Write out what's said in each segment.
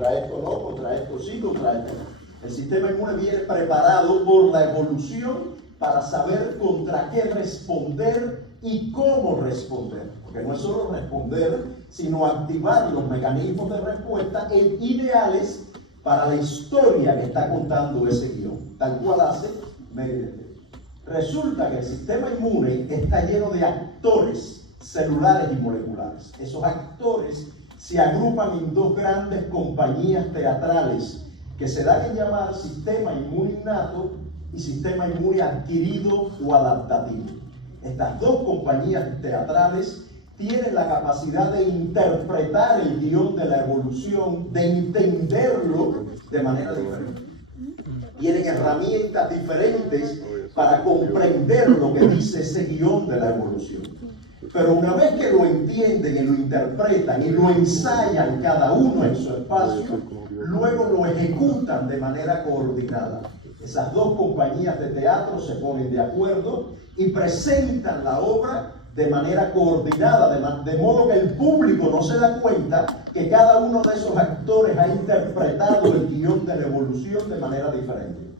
contra esto no, contra esto sí, contra esto no. El sistema inmune viene preparado por la evolución para saber contra qué responder y cómo responder. Porque no es solo responder, sino activar los mecanismos de respuesta ideales para la historia que está contando ese guión, tal cual hace Medvedev. Resulta que el sistema inmune está lleno de actores celulares y moleculares. Esos actores se agrupan en dos grandes compañías teatrales que se dan en llamar sistema inmune innato y sistema inmune adquirido o adaptativo. Estas dos compañías teatrales tienen la capacidad de interpretar el guión de la evolución, de entenderlo de manera diferente. Tienen herramientas diferentes para comprender lo que dice ese guión de la evolución. Pero una vez que lo entienden y lo interpretan y lo ensayan cada uno en su espacio, luego lo ejecutan de manera coordinada. Esas dos compañías de teatro se ponen de acuerdo y presentan la obra de manera coordinada, de modo que el público no se da cuenta que cada uno de esos actores ha interpretado el guión de la evolución de manera diferente.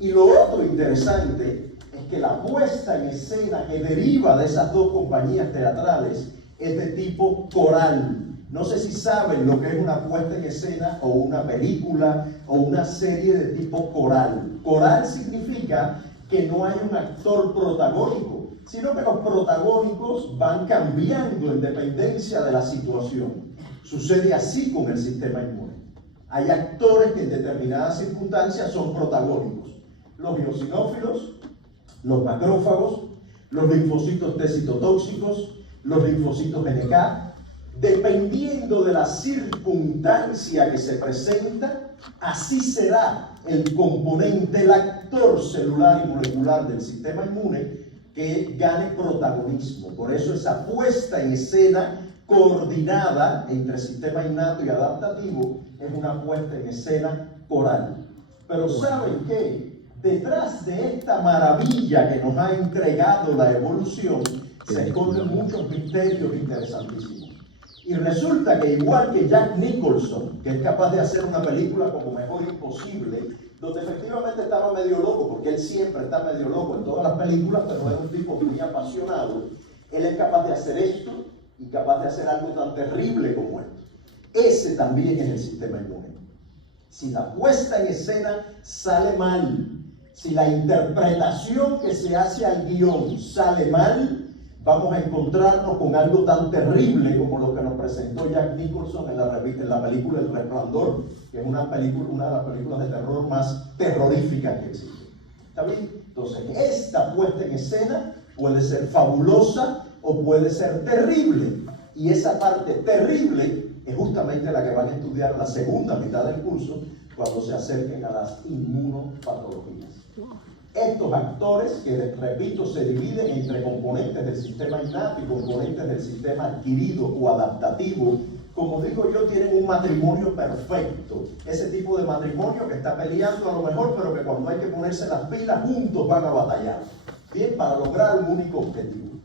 Y lo otro interesante es que la puesta en escena que deriva de esas dos compañías teatrales es de tipo coral. No sé si saben lo que es una puesta en escena o una película o una serie de tipo coral. Coral significa que no hay un actor protagónico, sino que los protagónicos van cambiando en dependencia de la situación. Sucede así con el sistema inmune. Hay actores que en determinadas circunstancias son protagónicos. Los eosinófilos, los macrófagos, los linfocitos T citotóxicos, los linfocitos NK, dependiendo de la circunstancia que se presenta, así será el componente, el actor celular y molecular del sistema inmune que gane protagonismo. Por eso esa puesta en escena coordinada entre sistema innato y adaptativo es una puesta en escena coral. Pero ¿saben qué? Detrás de esta maravilla que nos ha entregado la evolución se esconden muchos misterios interesantísimos. Y resulta que igual que Jack Nicholson, que es capaz de hacer una película como Mejor Imposible, donde efectivamente estaba medio loco, porque él siempre está medio loco en todas las películas, pero es un tipo muy apasionado, él es capaz de hacer esto y capaz de hacer algo tan terrible como esto. Ese también es el sistema inmune. Si la puesta en escena sale mal, si la interpretación que se hace al guión sale mal, vamos a encontrarnos con algo tan terrible como lo que nos presentó Jack Nicholson en la película El Resplandor, que es una de las películas de terror más terroríficas que existe. ¿Está bien? Entonces, esta puesta en escena puede ser fabulosa o puede ser terrible. Y esa parte terrible es justamente la que van a estudiar la segunda mitad del curso cuando se acerquen a las inmunopatologías. Estos actores, que repito, se dividen entre componentes del sistema innato y componentes del sistema adquirido o adaptativo, como digo yo, tienen un matrimonio perfecto. Ese tipo de matrimonio que está peleando a lo mejor, pero que cuando hay que ponerse las pilas, juntos van a batallar. Bien, para lograr un único objetivo.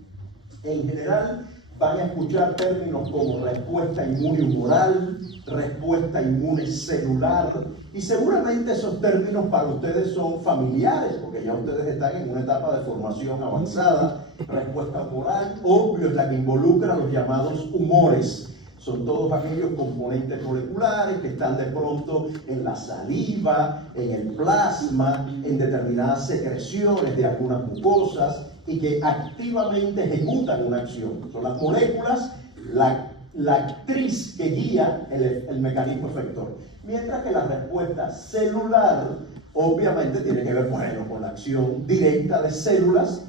En general, van a escuchar términos como respuesta inmune humoral, respuesta inmune celular, y seguramente esos términos para ustedes son familiares, porque ya ustedes están en una etapa de formación avanzada. Respuesta humoral, obvio, es la que involucra los llamados humores. Son todos aquellos componentes moleculares que están de pronto en la saliva, en el plasma, en determinadas secreciones de algunas mucosas, y que activamente ejecutan una acción. Son las moléculas, la actriz que guía el mecanismo efector. Mientras que la respuesta celular obviamente tiene que ver, bueno, con la acción directa de células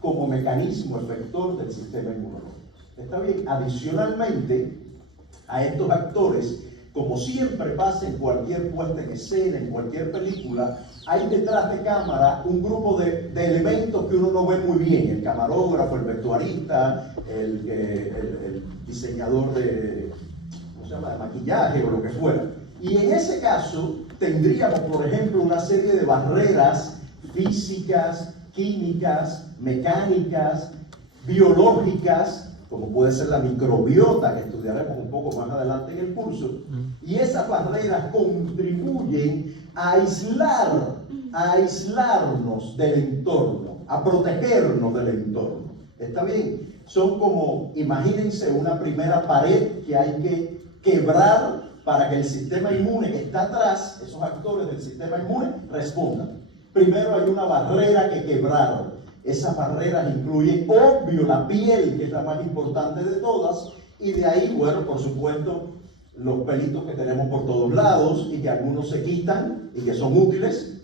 como mecanismo efector del sistema inmunológico. ¿Está bien? Adicionalmente a estos actores, como siempre pasa en cualquier puesta en escena, en cualquier película, hay detrás de cámara un grupo de elementos que uno no ve muy bien: el camarógrafo, el vestuarista, el diseñador de, ¿cómo se llama?, de maquillaje o lo que fuera. Y en ese caso tendríamos, por ejemplo, una serie de barreras físicas, químicas, mecánicas, biológicas, como puede ser la microbiota, que estudiaremos un poco más adelante en el curso, y esas barreras contribuyen a aislarnos del entorno, a protegernos del entorno. ¿Está bien? Son como, imagínense una primera pared que hay que quebrar para que el sistema inmune que está atrás, esos actores del sistema inmune, respondan. Primero hay una barrera que quebrar. Esas barreras incluyen, obvio, la piel, que es la más importante de todas, y de ahí, bueno, por supuesto, los pelitos que tenemos por todos lados y que algunos se quitan y que son útiles,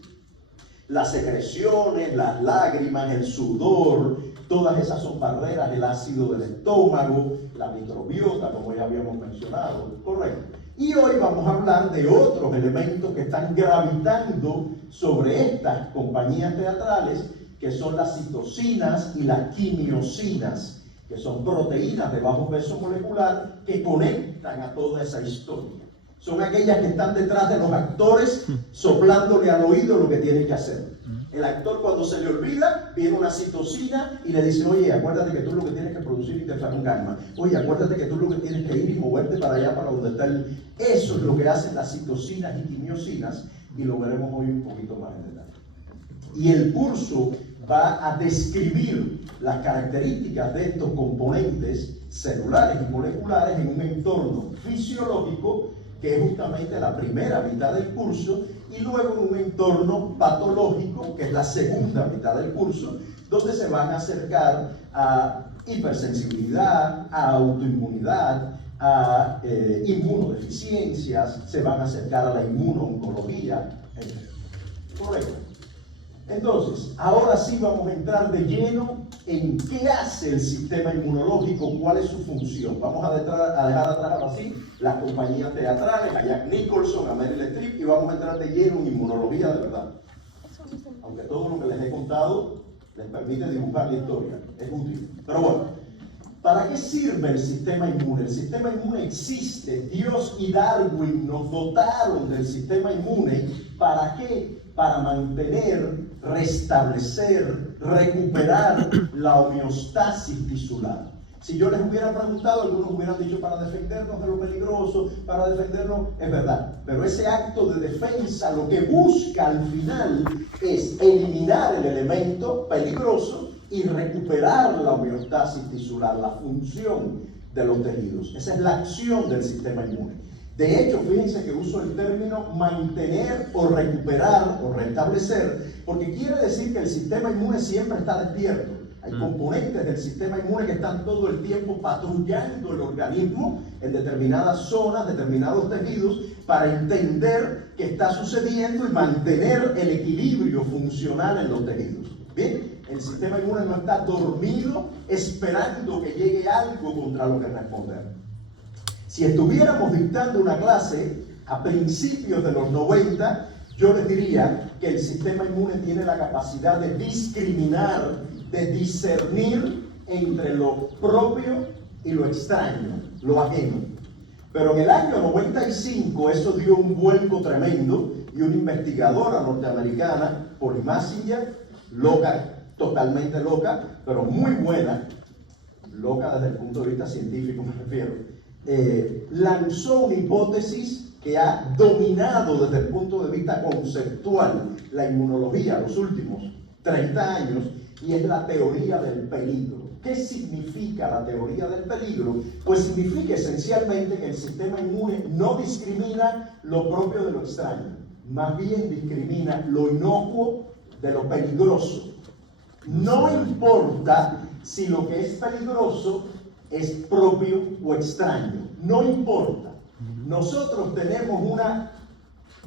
las secreciones, las lágrimas, el sudor, todas esas son barreras, el ácido del estómago, la microbiota, como ya habíamos mencionado, correcto. Y hoy vamos a hablar de otros elementos que están gravitando sobre estas compañías teatrales, que son las citocinas y las quimiosinas, que son proteínas de bajo peso molecular que conectan a toda esa historia. Son aquellas que están detrás de los actores soplándole al oído lo que tienen que hacer. El actor, cuando se le olvida, viene una citocina y le dice: oye, acuérdate que tú lo que tienes que producir interferón gamma. Oye, acuérdate que tú lo que tienes que ir y moverte para allá, para donde está el... Eso es lo que hacen las citocinas y quimiosinas, y lo veremos hoy un poquito más en detalle. Y el curso va a describir las características de estos componentes celulares y moleculares en un entorno fisiológico, que es justamente la primera mitad del curso, y luego en un entorno patológico, que es la segunda mitad del curso, donde se van a acercar a hipersensibilidad, a autoinmunidad, a inmunodeficiencias, se van a acercar a la inmunooncología, etc. Correcto. Entonces, ahora sí vamos a entrar de lleno en qué hace el sistema inmunológico, cuál es su función. Vamos a dejar atrás ahora sí las compañías teatrales, a Jack Nicholson, a Meryl Streep, y vamos a entrar de lleno en inmunología de verdad. Aunque todo lo que les he contado les permite dibujar la historia, es útil. Pero bueno, ¿para qué sirve el sistema inmune? El sistema inmune existe. Dios y Darwin nos dotaron del sistema inmune. ¿Para qué? Para mantener, restablecer, recuperar la homeostasis tisular. Si yo les hubiera preguntado, algunos hubieran dicho para defendernos de lo peligroso, para defendernos, es verdad. Pero ese acto de defensa lo que busca al final es eliminar el elemento peligroso y recuperar la homeostasis tisular, la función de los tejidos. Esa es la acción del sistema inmune. De hecho, fíjense que uso el término mantener o recuperar o restablecer, porque quiere decir que el sistema inmune siempre está despierto. Hay componentes del sistema inmune que están todo el tiempo patrullando el organismo en determinadas zonas, determinados tejidos, para entender qué está sucediendo y mantener el equilibrio funcional en los tejidos. Bien, el sistema inmune no está dormido esperando que llegue algo contra lo que responder. Si estuviéramos dictando una clase a principios de los 90, yo les diría que el sistema inmune tiene la capacidad de discriminar, de discernir entre lo propio y lo extraño, lo ajeno. Pero en el año 95 eso dio un vuelco tremendo, y una investigadora norteamericana, Polly Massinger, loca, totalmente loca, pero muy buena, loca desde el punto de vista científico me refiero, lanzó una hipótesis que ha dominado desde el punto de vista conceptual la inmunología los últimos 30 años, y es la teoría del peligro. ¿Qué significa la teoría del peligro? Pues significa esencialmente que el sistema inmune no discrimina lo propio de lo extraño, más bien discrimina lo inocuo de lo peligroso. No importa si lo que es peligroso es propio o extraño, no importa. Nosotros tenemos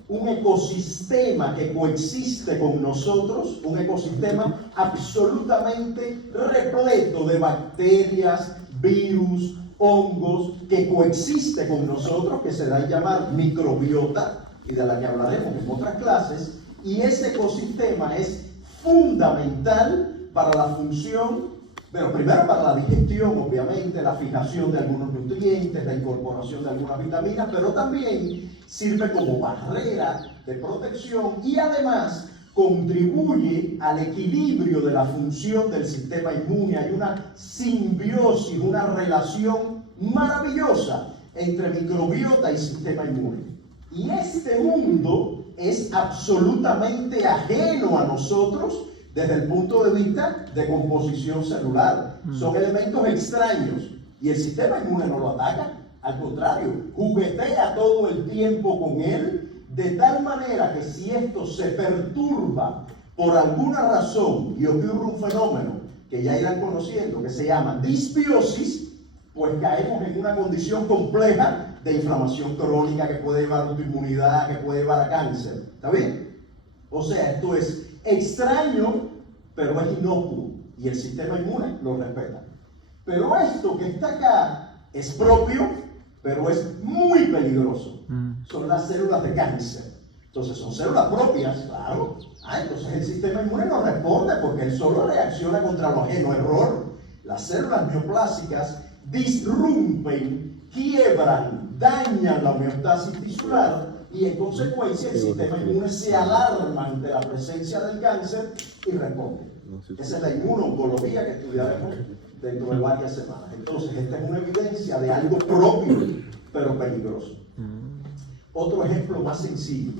un ecosistema que coexiste con nosotros, un ecosistema absolutamente repleto de bacterias, virus, hongos, que coexiste con nosotros, que se da a llamar microbiota, y de la que hablaremos en otras clases, y ese ecosistema es fundamental para la función. Pero primero para la digestión, obviamente, la fijación de algunos nutrientes, la incorporación de algunas vitaminas, pero también sirve como barrera de protección y además contribuye al equilibrio de la función del sistema inmune. Hay una simbiosis, una relación maravillosa entre microbiota y sistema inmune. Y este mundo es absolutamente ajeno a nosotros desde el punto de vista de composición celular. Son elementos extraños y el sistema inmune no lo ataca. Al contrario, juguetea todo el tiempo con él, de tal manera que si esto se perturba por alguna razón y ocurre un fenómeno que ya irán conociendo, que se llama disbiosis, pues caemos en una condición compleja de inflamación crónica que puede llevar a autoinmunidad, que puede llevar a cáncer. ¿Está bien? O sea, esto es extraño, pero es inocuo y el sistema inmune lo respeta. Pero esto que está acá es propio, pero es muy peligroso. Son las células de cáncer. Entonces son células propias, claro. Entonces el sistema inmune no responde porque él solo reacciona contra lo ajeno. Error. Las células neoplásicas disrumpen, quiebran, dañan la homeostasis tisular y en consecuencia el sistema inmune se alarma ante la presencia del cáncer y responde. Esa es la inmunoncología que estudiaremos dentro de varias semanas. Entonces, esta es una evidencia de algo propio, pero peligroso. Otro ejemplo más sencillo.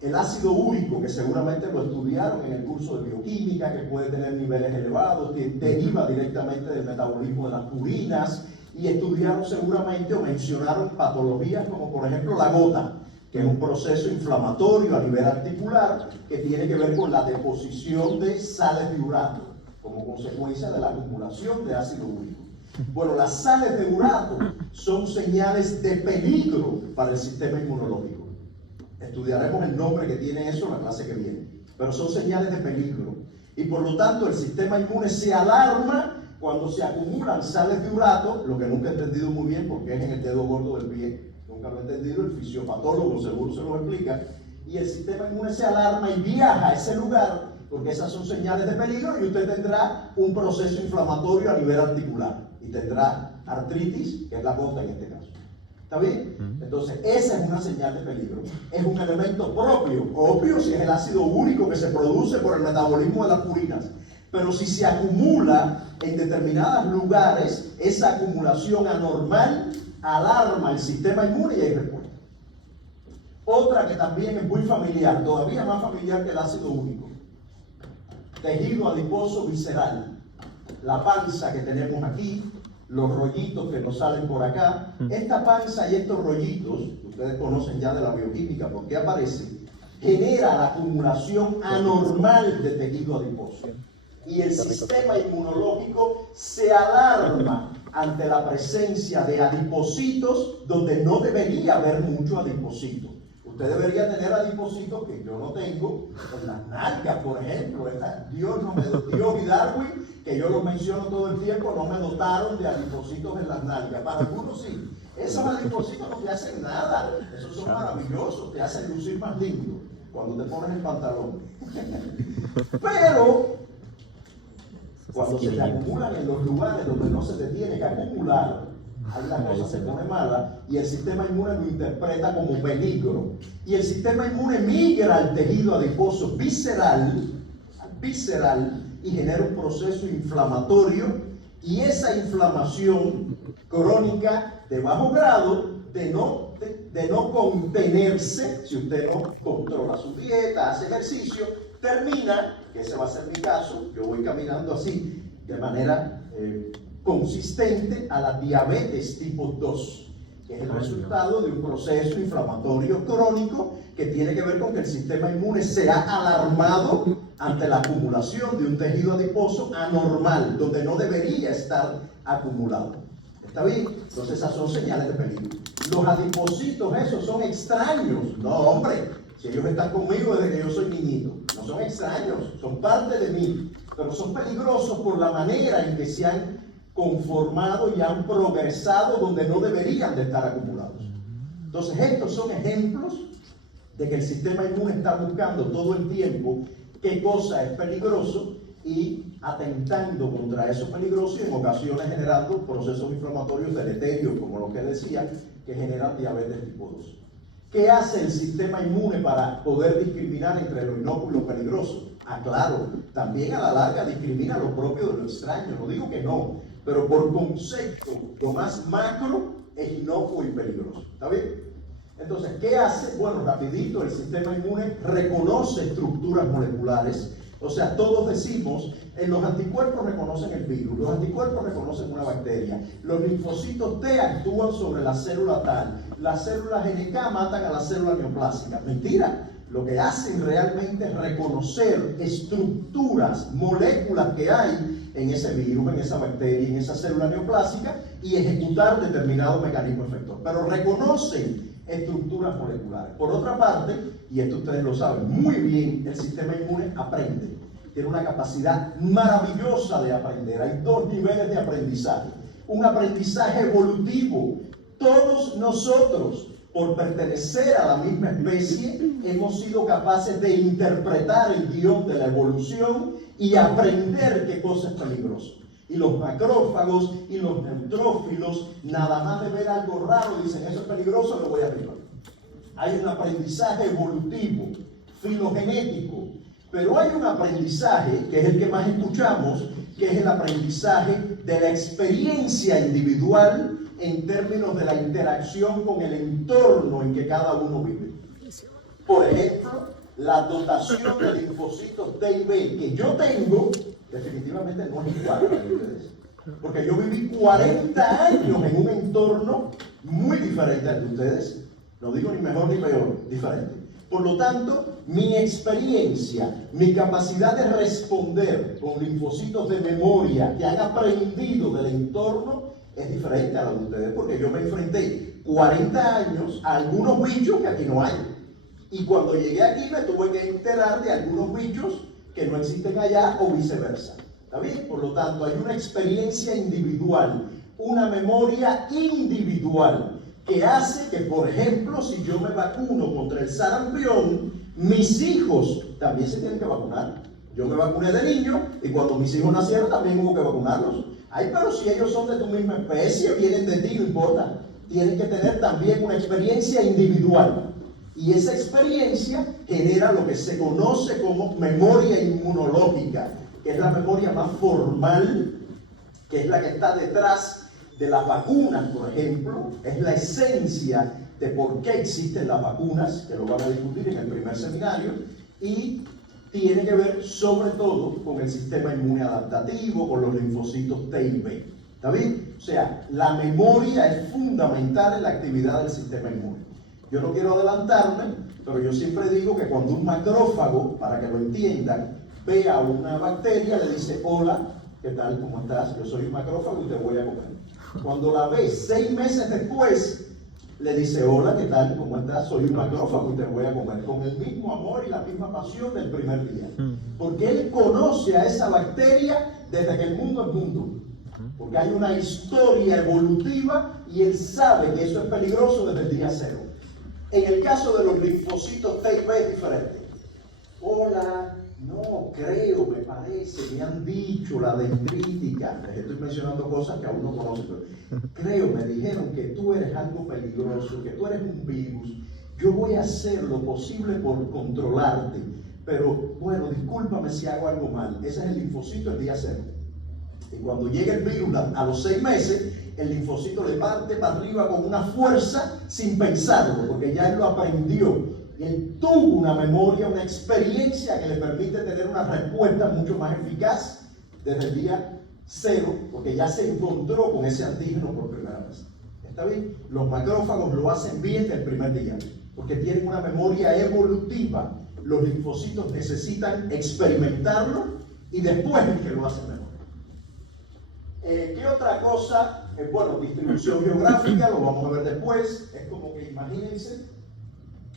El ácido úrico, que seguramente lo estudiaron en el curso de bioquímica, que puede tener niveles elevados, que deriva directamente del metabolismo de las purinas, y estudiaron seguramente o mencionaron patologías como por ejemplo la gota, que es un proceso inflamatorio a nivel articular que tiene que ver con la deposición de sales de urato como consecuencia de la acumulación de ácido úrico. Bueno, las sales de urato son señales de peligro para el sistema inmunológico. Estudiaremos el nombre que tiene eso en la clase que viene, pero son señales de peligro y por lo tanto el sistema inmune se alarma cuando se acumulan sales de urato, lo que nunca he entendido muy bien porque es en el dedo gordo del pie. Nunca lo he entendido, el fisiopatólogo seguro se lo explica, y el sistema inmune se alarma y viaja a ese lugar porque esas son señales de peligro y usted tendrá un proceso inflamatorio a nivel articular y tendrá artritis, que es la gota en este caso. ¿Está bien? Entonces, esa es una señal de peligro. Es un elemento propio, obvio si es el ácido úrico que se produce por el metabolismo de las purinas, pero si se acumula en determinados lugares, esa acumulación anormal alarma el sistema inmune y hay respuesta. Otra que también es muy familiar, todavía más familiar que el ácido úrico, tejido adiposo visceral, la panza que tenemos aquí, los rollitos que nos salen por acá. Esta panza y estos rollitos, ustedes conocen ya de la bioquímica porque aparece, genera la acumulación anormal de tejido adiposo. Y el sistema inmunológico se alarma ante la presencia de adipocitos donde no debería haber mucho adipocito. Usted debería tener adipocitos que yo no tengo en las nalgas, por ejemplo. Dios y Darwin, que yo los menciono todo el tiempo, no me dotaron de adipocitos en las nalgas. Para algunos sí. Esos adipocitos no te hacen nada. Esos son maravillosos, te hacen lucir más lindo cuando te pones el pantalón. Pero cuando se te acumulan en los lugares donde no se te tiene que acumular, ahí la cosa se pone mala y el sistema inmune lo interpreta como peligro. Y el sistema inmune migra al tejido adiposo visceral y genera un proceso inflamatorio y esa inflamación crónica de bajo grado de no contenerse, si usted no controla su dieta, hace ejercicio, termina, que ese va a ser mi caso, yo voy caminando así de manera consistente a la diabetes tipo 2, que es el resultado de un proceso inflamatorio crónico que tiene que ver con que el sistema inmune se ha alarmado ante la acumulación de un tejido adiposo anormal, donde no debería estar acumulado. ¿Está bien? Entonces esas son señales de peligro. Los adipocitos esos son extraños. No, hombre, si ellos están conmigo desde que yo soy niñito. No son extraños, son parte de mí. Pero son peligrosos por la manera en que se han conformado y han progresado donde no deberían de estar acumulados. Entonces estos son ejemplos de que el sistema inmune está buscando todo el tiempo qué cosa es peligroso y atentando contra eso peligroso y en ocasiones generando procesos inflamatorios deleterios, como lo que decía, que generan diabetes tipo 2. ¿Qué hace el sistema inmune para poder discriminar entre lo inocuo y lo peligroso? Ah, claro, también a la larga discrimina lo propio de lo extraño, no digo que no, pero por concepto, lo más macro es inocuo y peligroso. ¿Está bien? Entonces, ¿qué hace? Bueno, rapidito, el sistema inmune reconoce estructuras moleculares. O sea, todos decimos, los anticuerpos reconocen el virus, los anticuerpos reconocen una bacteria, los linfocitos T actúan sobre la célula tal, las células NK matan a la célula neoplásica. Mentira, lo que hacen realmente es reconocer estructuras, moléculas que hay en ese virus, en esa bacteria, en esa célula neoplásica y ejecutar determinado mecanismo efector. Pero reconocen estructuras moleculares. Por otra parte, y esto ustedes lo saben muy bien, el sistema inmune aprende. Tiene una capacidad maravillosa de aprender. Hay dos niveles de aprendizaje. Un aprendizaje evolutivo. Todos nosotros, por pertenecer a la misma especie, hemos sido capaces de interpretar el guión de la evolución y aprender qué cosa es peligroso. Y los macrófagos y los neutrófilos, nada más de ver algo raro, dicen, eso es peligroso, lo voy a arriba. Hay un aprendizaje evolutivo, filogenético, pero hay un aprendizaje, que es el que más escuchamos, que es el aprendizaje de la experiencia individual en términos de la interacción con el entorno en que cada uno vive. Por ejemplo, la dotación de linfocitos T y B que yo tengo, definitivamente no es igual a la de ustedes. Porque yo viví 40 años en un entorno muy diferente al de ustedes. No digo ni mejor ni peor, diferente. Por lo tanto, mi experiencia, mi capacidad de responder con linfocitos de memoria que han aprendido del entorno es diferente a la de ustedes, porque yo me enfrenté 40 años a algunos bichos que aquí no hay. Y cuando llegué aquí me tuve que enterar de algunos bichos que no existen allá o viceversa. ¿Está bien? Por lo tanto, hay una experiencia individual, una memoria individual que hace que, por ejemplo, si yo me vacuno contra el sarampión, mis hijos también se tienen que vacunar. Yo me vacuné de niño y cuando mis hijos nacieron también hubo que vacunarlos. Ay, pero si ellos son de tu misma especie, vienen de ti, no importa. Tienen que tener también una experiencia individual. Y esa experiencia genera lo que se conoce como memoria inmunológica, que es la memoria más formal, que es la que está detrás de las vacunas, por ejemplo. Es la esencia de por qué existen las vacunas, que lo van a discutir en el primer seminario, y tiene que ver sobre todo con el sistema inmune adaptativo, con los linfocitos T y B. ¿Está bien? O sea, la memoria es fundamental en la actividad del sistema inmune. Yo no quiero adelantarme, pero yo siempre digo que cuando un macrófago, para que lo entiendan, ve a una bacteria, le dice, hola, ¿qué tal? ¿Cómo estás? Yo soy un macrófago y te voy a comer. Cuando la ve 6 meses después, le dice, hola, ¿qué tal? ¿Cómo estás? Soy un macrófago y te voy a comer. Con el mismo amor y la misma pasión del primer día. Porque él conoce a esa bacteria desde que el mundo es mundo. Porque hay una historia evolutiva y él sabe que eso es peligroso desde el día cero. En el caso de los linfocitos T y B es diferente. Hola, no creo, me parece, me han dicho la dendrítica. Les estoy mencionando cosas que aún no conocen, pero creo, me dijeron que tú eres algo peligroso, que tú eres un virus. Yo voy a hacer lo posible por controlarte, pero bueno, discúlpame si hago algo mal. Ese es el linfocito el día cero. Y cuando llega el virus a los 6 meses, el linfocito le parte para arriba con una fuerza sin pensarlo, porque ya él lo aprendió. Y él tuvo una memoria, una experiencia que le permite tener una respuesta mucho más eficaz desde el día cero, porque ya se encontró con ese antígeno por primera vez. ¿Está bien? Los macrófagos lo hacen bien desde el primer día, porque tienen una memoria evolutiva. Los linfocitos necesitan experimentarlo y después es que lo hacen mejor. ¿Qué otra cosa? Bueno, distribución geográfica, lo vamos a ver después. Es como que imagínense,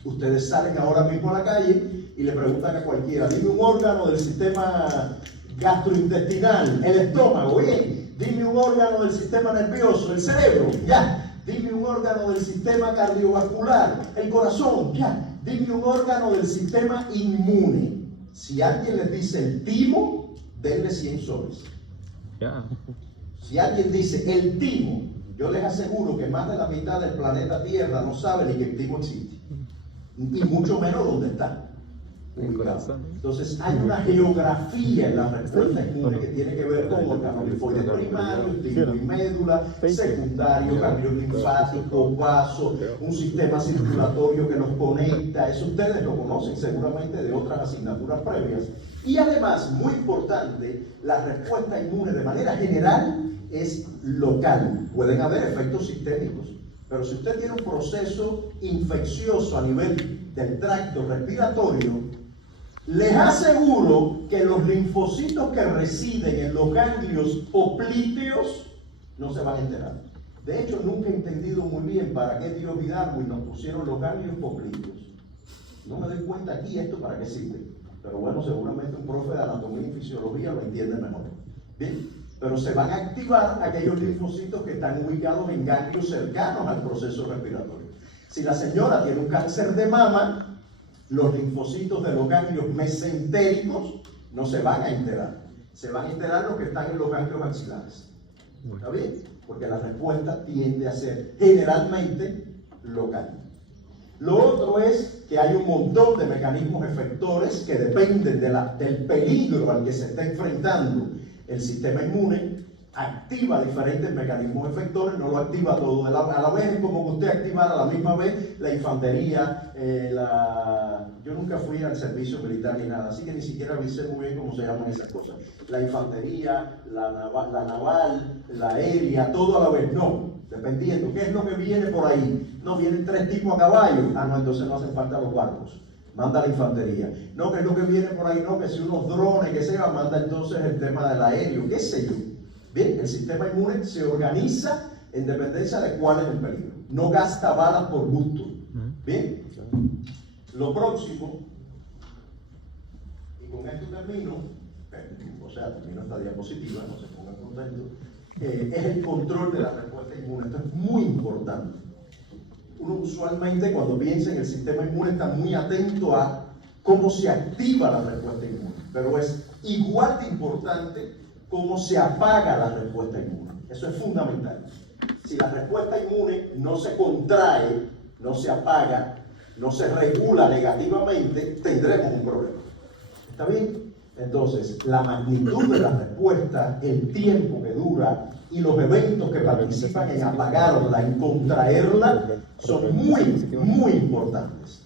ustedes salen ahora mismo a la calle y le preguntan a cualquiera, dime un órgano del sistema gastrointestinal, el estómago, bien, dime un órgano del sistema nervioso, el cerebro, ya, dime un órgano del sistema cardiovascular, el corazón, ya, dime un órgano del sistema inmune. Si alguien les dice el timo, denle 100 soles. Ya. Si alguien dice el timo, yo les aseguro que más de la mitad del planeta Tierra no sabe ni que el timo existe. y mucho menos dónde está ubicado. Entonces hay una geografía en la respuesta inmune que tiene que ver con órganos linfoides primarios, timo y médula, secundario, ganglios linfáticos, vasos, un sistema circulatorio que los conecta. Eso ustedes lo conocen seguramente de otras asignaturas previas. Y además, muy importante, la respuesta inmune de manera general es local. Pueden haber efectos sistémicos, pero si usted tiene un proceso infeccioso a nivel del tracto respiratorio, les aseguro que los linfocitos que residen en los ganglios poplíteos no se van a enterar. De hecho, nunca he entendido muy bien para qué Dios y Darwin nos pusieron los ganglios poplíteos. No me doy cuenta aquí esto para qué sirve. Pero bueno, seguramente un profe de anatomía y fisiología lo entiende mejor. Bien, pero se van a activar aquellos linfocitos que están ubicados en ganglios cercanos al proceso respiratorio. Si la señora tiene un cáncer de mama, los linfocitos de los ganglios mesentéricos no se van a enterar. Se van a enterar los que están en los ganglios axilares. ¿Está bien? Porque la respuesta tiende a ser generalmente local. Lo otro es que hay un montón de mecanismos efectores que dependen del peligro al que se está enfrentando el sistema inmune. Activa diferentes mecanismos efectores, no lo activa todo a la vez. Es como que usted activara a la misma vez la infantería, yo nunca fui al servicio militar ni nada, así que ni siquiera sé muy bien cómo se llaman esas cosas. La infantería, la naval, la aérea, todo a la vez. No, dependiendo. ¿Qué es lo que viene por ahí? No, vienen 3 tipos a caballo. Ah, no, entonces no hacen falta los barcos. Manda la infantería. No, que es lo que viene por ahí, no, que si unos drones, que sea, manda entonces el tema del aéreo, qué sé yo. Bien, el sistema inmune se organiza en dependencia de cuál es el peligro. No gasta balas por gusto. Bien, lo próximo, y con esto termino, termino esta diapositiva, no se pongan contentos, es el control de la respuesta inmune. Esto es muy importante. Uno usualmente cuando piensa en el sistema inmune está muy atento a cómo se activa la respuesta inmune, pero es igual de importante cómo se apaga la respuesta inmune. Eso es fundamental. Si la respuesta inmune no se contrae, no se apaga, no se regula negativamente, tendremos un problema. ¿Está bien? Entonces, la magnitud de la respuesta, el tiempo que dura y los eventos que participan en apagarla, en contraerla, son muy, muy importantes.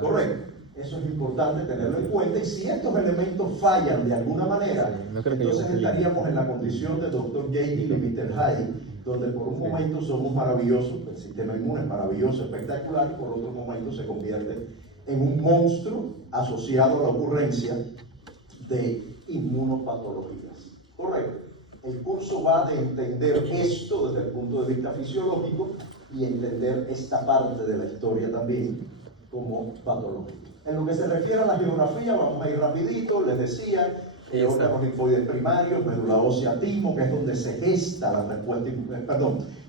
¿Correcto? Eso es importante tenerlo en cuenta, y si estos elementos fallan de alguna manera, entonces estaríamos en la condición de Dr. Jekyll y Mr. Hyde, donde por un momento somos maravillosos, el sistema inmune es maravilloso, espectacular, y por otro momento se convierte en un monstruo asociado a la ocurrencia de inmunopatologías. Correcto. El curso va de entender esto desde el punto de vista fisiológico y entender esta parte de la historia también como patología. En lo que se refiere a la geografía, vamos a ir rapidito. Les decía, órganos linfoides primarios, médula ósea, timo, que es donde se gesta la respuesta,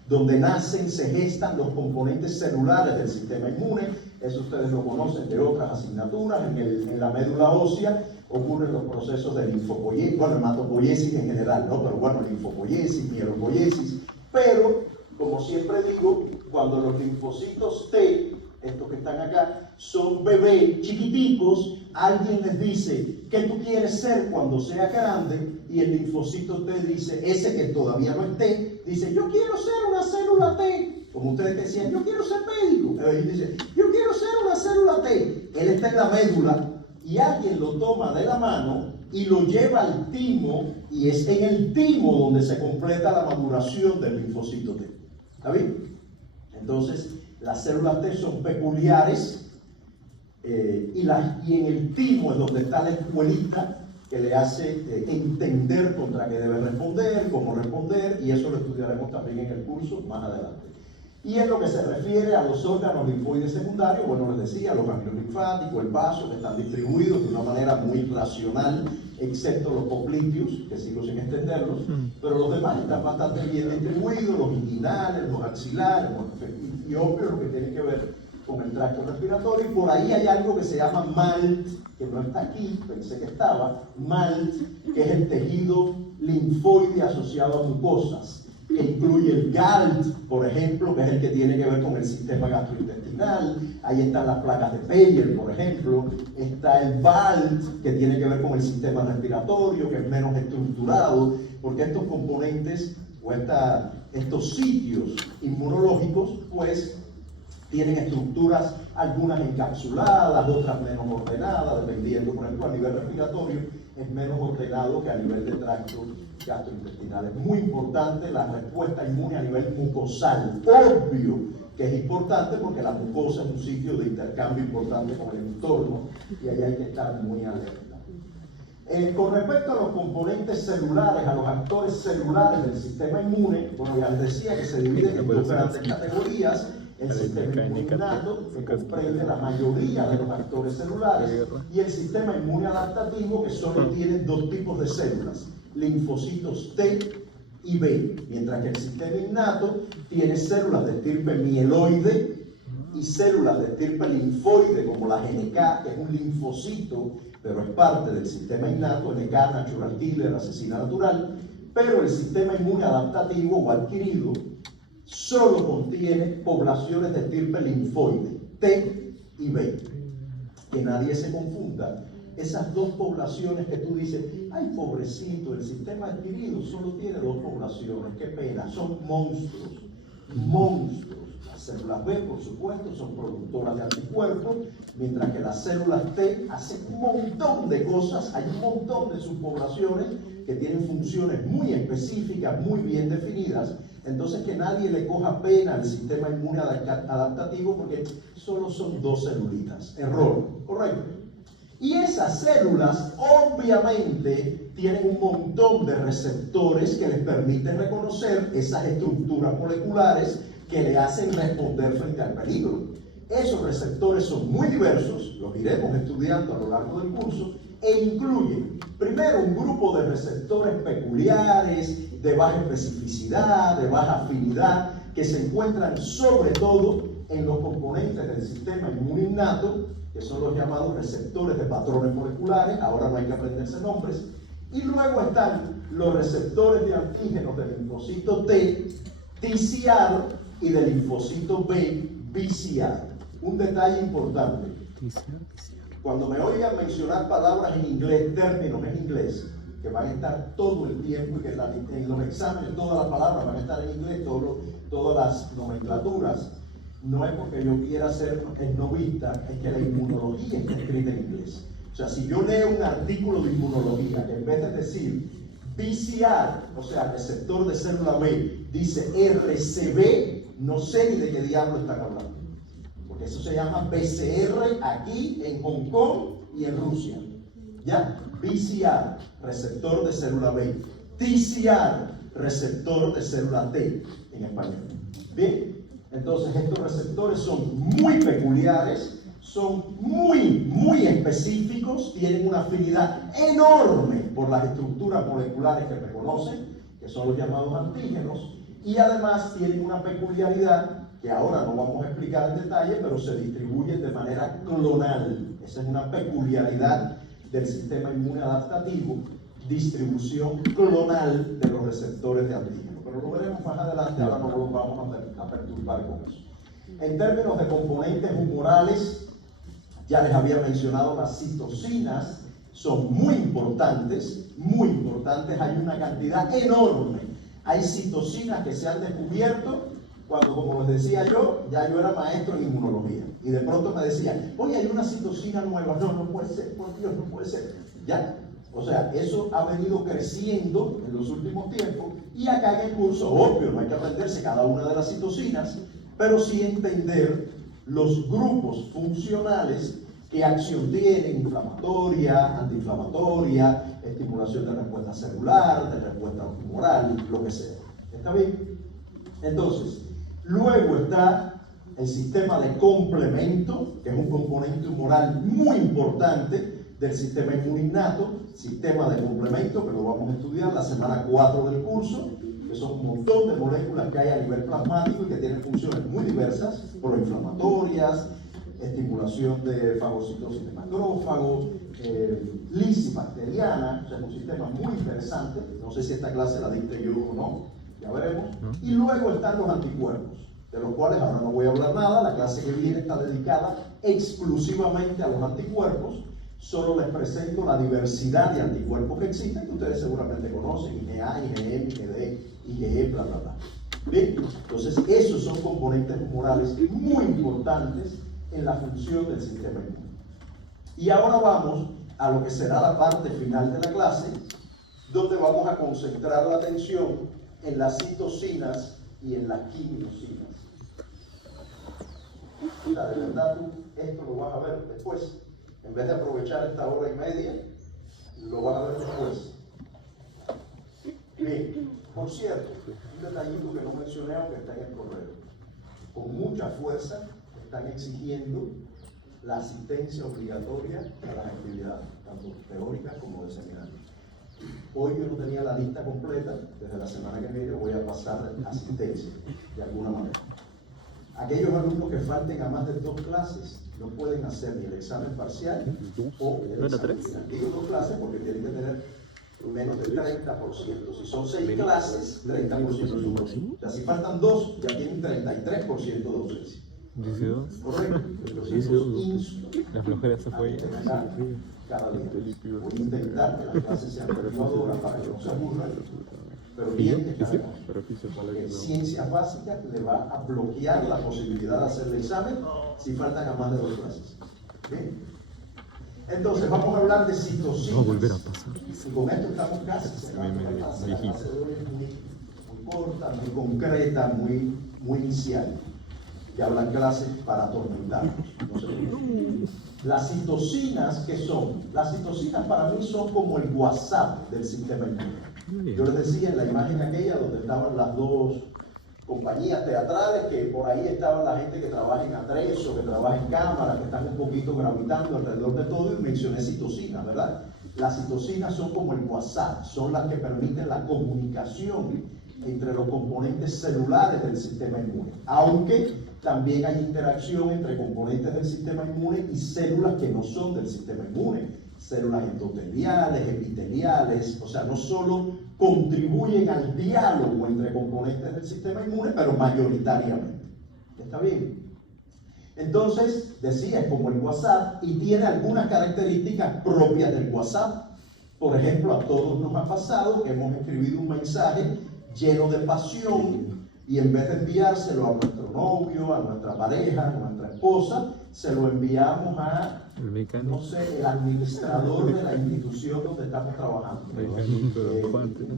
donde nacen, se gestan los componentes celulares del sistema inmune. Eso ustedes lo conocen de otras asignaturas. En la médula ósea ocurren los procesos de linfopoiesis, hematopoiesis en general, ¿no? Pero bueno, linfopoiesis, mielopoiesis. Pero, como siempre digo, cuando los linfocitos T, estos que están acá, son bebés chiquiticos, alguien les dice, ¿qué tú quieres ser cuando seas grande? Y el linfocito T dice, ese que todavía no es T, dice, yo quiero ser una célula T. Como ustedes decían, yo quiero ser médico. Él dice, yo quiero ser una célula T. Él está en la médula y alguien lo toma de la mano y lo lleva al timo, y es en el timo donde se completa la maduración del linfocito T. ¿Está bien? Entonces, las células T son peculiares y en el timo es donde está la escuelita que le hace entender contra qué debe responder, cómo responder, y eso lo estudiaremos también en el curso más adelante. Y en lo que se refiere a los órganos linfoides secundarios, bueno, les decía, los ganglios linfáticos, el vaso, que están distribuidos de una manera muy racional, excepto los poplíteos, que sigo sin entenderlos, pero los demás están bastante bien distribuidos, los inguinales, los axilares, y obvio lo que tiene que ver con el tracto respiratorio. Y por ahí hay algo que se llama MALT, que no está aquí, pensé que estaba, MALT, que es el tejido linfoide asociado a mucosas. que incluye el GALT, por ejemplo, que es el que tiene que ver con el sistema gastrointestinal. Ahí están las placas de Peyer, por ejemplo. Está el BALT, que tiene que ver con el sistema respiratorio, que es menos estructurado, porque estos componentes o estos sitios inmunológicos, pues, tienen estructuras, algunas encapsuladas, otras menos ordenadas, dependiendo, por ejemplo, a nivel respiratorio, es menos ordenado que a nivel de tracto gastrointestinal. Es muy importante la respuesta inmune a nivel mucosal. Obvio que es importante porque la mucosa es un sitio de intercambio importante con el entorno y ahí hay que estar muy alerta. Con respecto a los componentes celulares, a los actores celulares del sistema inmune, bueno, ya les decía que se dividen en dos grandes categorías. El sistema inmune innato, que comprende la mayoría de los actores celulares, y el sistema inmune adaptativo, que solo tiene dos tipos de células, linfocitos T y B, mientras que el sistema innato tiene células de estirpe mieloide y células de estirpe linfoide, como la GNK, que es un linfocito, pero es parte del sistema innato, NK, natural killer, asesina natural, pero el sistema inmune adaptativo o adquirido solo contiene poblaciones de estirpe linfoide, T y B. Que nadie se confunda. Esas dos poblaciones que tú dices, ay, pobrecito, el sistema adquirido solo tiene dos poblaciones, qué pena, son monstruos, monstruos. Las células B, por supuesto, son productoras de anticuerpos, mientras que las células T hacen un montón de cosas, hay un montón de subpoblaciones que tienen funciones muy específicas, muy bien definidas. Entonces, que nadie le coja pena al sistema inmune adaptativo porque solo son dos celulitas. Error, correcto. Y esas células obviamente tienen un montón de receptores que les permiten reconocer esas estructuras moleculares que le hacen responder frente al peligro. Esos receptores son muy diversos, los iremos estudiando a lo largo del curso, e incluyen, primero, un grupo de receptores peculiares, de baja especificidad, de baja afinidad, que se encuentran sobre todo en los componentes del sistema inmune innato, que son los llamados receptores de patrones moleculares, ahora no hay que aprenderse nombres, y luego están los receptores de antígenos del linfocito T, TCR, y del linfocito B, BCR. Un detalle importante. Cuando me oigan mencionar palabras en inglés, términos en inglés, que van a estar todo el tiempo y que en los exámenes todas las palabras van a estar en inglés, todas las nomenclaturas, no es porque yo quiera ser esnovista, es que la inmunología está escrita en inglés. O sea, si yo leo un artículo de inmunología que en vez de decir BCR, o sea, receptor de célula B, dice RCB, no sé ni de qué diablo están hablando. Porque eso se llama BCR aquí en Hong Kong y en Rusia. ¿Ya? BCR, receptor de célula B. TCR, receptor de célula T en español. Bien, entonces estos receptores son muy peculiares, son muy específicos, tienen una afinidad enorme por las estructuras moleculares que reconocen, que son los llamados antígenos, y además tienen una peculiaridad que ahora no vamos a explicar en detalle, pero se distribuyen de manera clonal. Esa es una peculiaridad del sistema inmune adaptativo, distribución clonal de los receptores de antígenos. Pero lo veremos más adelante, ahora no nos vamos a perturbar con eso. En términos de componentes humorales, ya les había mencionado las citocinas, son muy importantes, hay una cantidad enorme. Hay citocinas que se han descubierto cuando, como les decía yo, ya yo era maestro en inmunología. Y de pronto me decían, oye, hay una citocina nueva. No puede ser, por Dios, no puede ser. Ya, o sea, eso ha venido creciendo en los últimos tiempos. Y acá en el curso, obvio, no hay que aprenderse cada una de las citocinas, pero sí entender los grupos funcionales, qué acción tienen, inflamatoria, antiinflamatoria, estimulación de respuesta celular, de respuesta humoral, lo que sea. ¿Está bien? Entonces, luego está el sistema de complemento, que es un componente humoral muy importante del sistema inmune innato, sistema de complemento, que lo vamos a estudiar la semana 4 del curso, que son un montón de moléculas que hay a nivel plasmático y que tienen funciones muy diversas, proinflamatorias, estimulación de fagocitosis de macrófagos, lisis bacteriana, o sea, es un sistema muy interesante. No sé si esta clase la dicté yo o no, ya veremos. Y luego están los anticuerpos, de los cuales ahora no voy a hablar nada. La clase que viene está dedicada exclusivamente a los anticuerpos. Solo les presento la diversidad de anticuerpos que existen, que ustedes seguramente conocen: IgA, IgM, IgD, IgE, bla, bla, bla. Bien, entonces esos son componentes humorales muy importantes en la función del sistema inmune. Y ahora vamos a lo que será la parte final de la clase, donde vamos a concentrar la atención en las citocinas y en las quimiocinas. Mira, de verdad tú esto lo vas a ver después. En vez de aprovechar esta hora y media, lo vas a ver después. Bien, por cierto, un detallito que no mencioné, aunque está en el correo. Con mucha fuerza están exigiendo la asistencia obligatoria a las actividades, tanto teóricas como de seminario. Hoy yo no tenía la lista completa, desde la semana que viene voy a pasar asistencia, de alguna manera. Aquellos alumnos que falten a más de 2 clases no pueden hacer ni el examen parcial o el examen final. Digo 2 clases porque tienen que tener menos del 30%. Si son 6 clases, 30%. O sea, si faltan 2, ya tienen 33% de docencia. 12. Correcto. La flojera se fue. Cada día. Voy a intentar que las clases sean perturbadoras para que no se aburran, pero bien que cargar. Ciencias básicas le va a bloquear la posibilidad de hacer el examen si faltan a más de 2 clases. ¿Bien? Entonces vamos a hablar de citocinas. Va a volver a pasar. Y con esto estamos casi cerrando la clase. La clase de hoy es muy corta, muy concreta, muy inicial. Que hablan clases para atormentarnos. No sé. Las citocinas, ¿qué son? Las citocinas para mí son como el WhatsApp del sistema inmune. Yo les decía en la imagen aquella donde estaban las 2 compañías teatrales, que por ahí estaban la gente que trabaja en atrezo, que trabaja en cámara, que están un poquito gravitando alrededor de todo, y mencioné citocinas, ¿verdad? Las citocinas son como el WhatsApp, son las que permiten la comunicación entre los componentes celulares del sistema inmune, aunque también hay interacción entre componentes del sistema inmune y células que no son del sistema inmune, células endoteliales, epiteliales, o sea, no solo contribuyen al diálogo entre componentes del sistema inmune, pero mayoritariamente. ¿Está bien? Entonces, decía, es como el WhatsApp y tiene algunas características propias del WhatsApp. Por ejemplo, a todos nos ha pasado que hemos escrito un mensaje lleno de pasión, y en vez de enviárselo a nuestro novio, a nuestra pareja, a nuestra esposa, se lo enviamos a, no sé, el administrador de la institución donde estamos trabajando.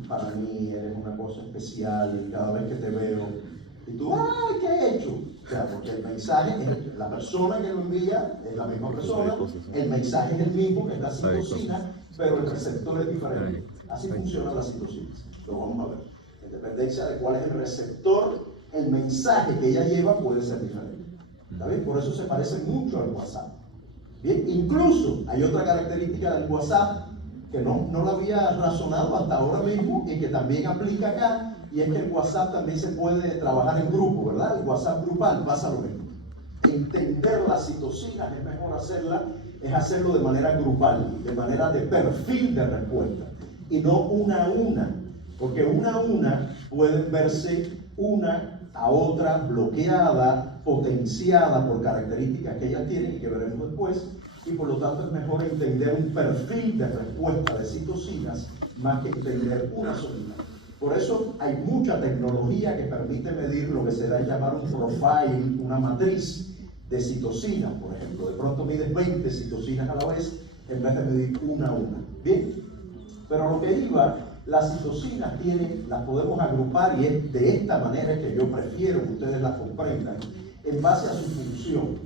Para mí eres una cosa especial y cada vez que te veo, y tú, ¡ay, qué he hecho! O sea, porque el mensaje, la persona que lo envía es la misma persona, el mensaje es el mismo, que es la citocina, pero el receptor es diferente. Así funcionan las citocinas. Lo vamos a ver. En dependencia de cuál es el receptor, el mensaje que ella lleva puede ser diferente. ¿Está bien? Por eso se parece mucho al WhatsApp. Bien, incluso hay otra característica del WhatsApp que no la había razonado hasta ahora mismo y que también aplica acá, y es que el WhatsApp también se puede trabajar en grupo, ¿verdad? El WhatsApp grupal pasa lo mismo. Entender las citocinas es mejor hacerlo de manera grupal, de manera de perfil de respuesta, y no una a una. Porque una a una pueden verse una a otra bloqueada, potenciada por características que ellas tienen y que veremos después, y por lo tanto es mejor entender un perfil de respuesta de citocinas más que entender una sola. Por eso hay mucha tecnología que permite medir lo que se da a llamar un profile, una matriz de citocinas, por ejemplo. De pronto mides 20 citocinas a la vez en vez de medir una a una. Bien, pero lo que iba, las citocinas las podemos agrupar, y es de esta manera que yo prefiero que ustedes las comprendan, en base a su función.